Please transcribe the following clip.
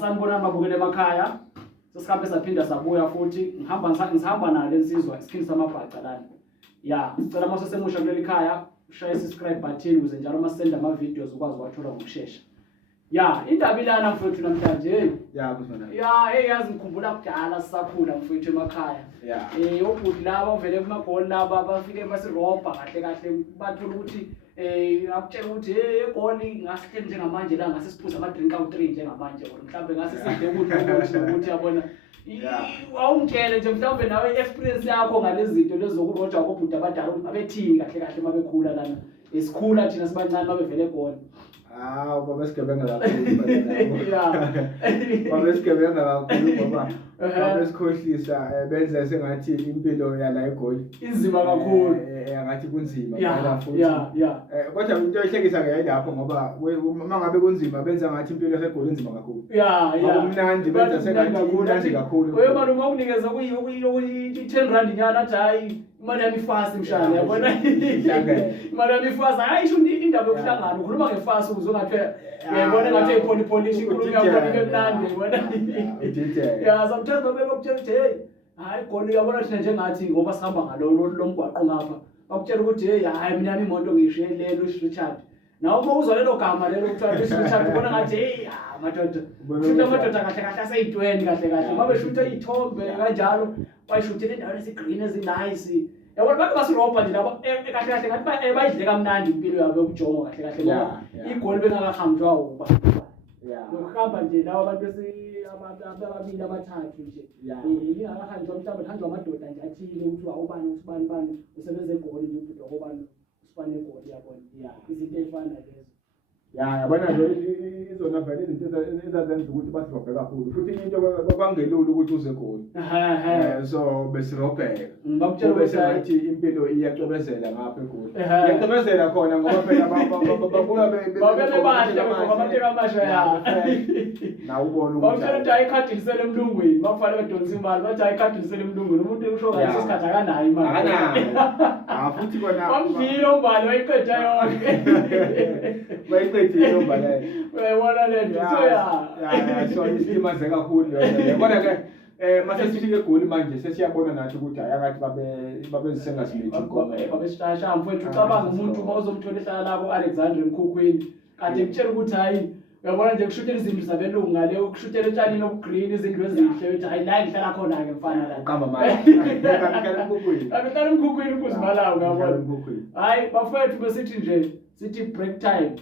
Sanibonani babukele emakhaya. Sesikhambe saphinda sabuya futhi ngihamba nalo lensizwa isikini samabhaca lana. Ya, sicela mase semusha kuleli khaya, ushaya subscribe button ukuze njalo masenda ama videos ukwazi ukwathola ngokusheshsha. Ya, indaba ilana mfowethu namhlanje. Ya kusona. Ya, yazi ngikhumbula kudala sisakhula mfowethu emakhaya. Obhuti laba uvele kumagoli laba bafike basirobha kahle bathola ukuthi akutshela ukuthi egoli ngasihle njengamanje la ngase siphuza ama drink out 3 njengamanje or mhlambe ngase sidle ukuthi ukuthi yabona awungitshele nje mhlambe nawe experience yakho ngalezi zinto lezi zokurojwa kobhuti abadala abethini kahle mabekhula lana esikhula thina sibancane babevele egoli. Baba sigebenga kakhulu ngoba baba sikhohlisa benza sengathi impilo yala eGoli inzima kakhulu ngathi kunzima phela futhi kodwa into ehlekisa ke lapho ngoba mangabe kunzima benza ngathi impilo yaseGoli inzima kakhulu umnandi benza sengathi kunandi kakhulu manje uma ukunikeza kuyi-10 nyana athi hayi imali yami ifasi mshana yabona imali yami ifasi hayi sho indaba yokuhlangana ukhuluma ngefasi ukuze ungathi yabona ngathi ipolish inkulumo yakho imnandi yabona sometimes babekutshela ukuthi hey hayi Goli yabona thina njengathi ngoba sihamba lo mgwaqo ngapha bakutshela ukuthi hey hayi mina yami imoto ngishiyelele uRichard nawo uma uzwa lelo gama lelo kuthiwa uRichard ubona ngathi hey madoda futhi amadoda kahle aseyitweni kahle uma beshutha izithombe kanjalo bayishuthele endaweni esigreen ezinice yabona bathi basirobha nje labo kahle ngathi bayidle kamnandi impilo yabo yokujonga kahle ngoba iGoli bengakahambi uba nokuhamba nje lawo abantu ababili abathathu nje ingakahanjwa mhlawumbe kuhanjwa amadoda nje athile ukuthi awubani usibani usebenza eGoli nje ubhuti okubani usibani eGoli yabona izinto ezifana lezo yabona nje izona vele izinto ezazenza ukuthi basirobhe kakhulu futhi into kwangelula ukuthi uze eGoli so besirobheka bakutshela ukuthi impilo iyacwebezela ngapha eGoli iyacwebezela khona ngoba phela babuya bahle ngoba abantu amasha na ubona ukuthi bakutshela ukuthi ayikhadi lisele emlungwini bakufanele bedonsa imali bathi ayikhadi lisele emlungwini umuntu usho ngathi isikhathi akanayo imali futhi kona bamvile umbali wayiqeda yonke bayicethile umbala wayibona lento so isimazeka kakhulu yabona ke mase sifike eGoli manje sesiyabona nathi ukuthi ayangathi babe sengasimethi ngoba babesishaya mfowethu ucabanga umuntu uma uzomthola ehlala labo Alexander Mkhukhwini kade kutshela ukuthi hayi uyabona nje kushuthela izindlu zabelungu ngale ukushuthela etshanini obugreen izindlu ezinhle uthi hayi la ngihlala khona ke mfana la uqamba manje ngihlala eMkhukhwini ngihlala eMkhukhwini ukuzimalayo uyabona hayi bafowethu besithi nje sithi break time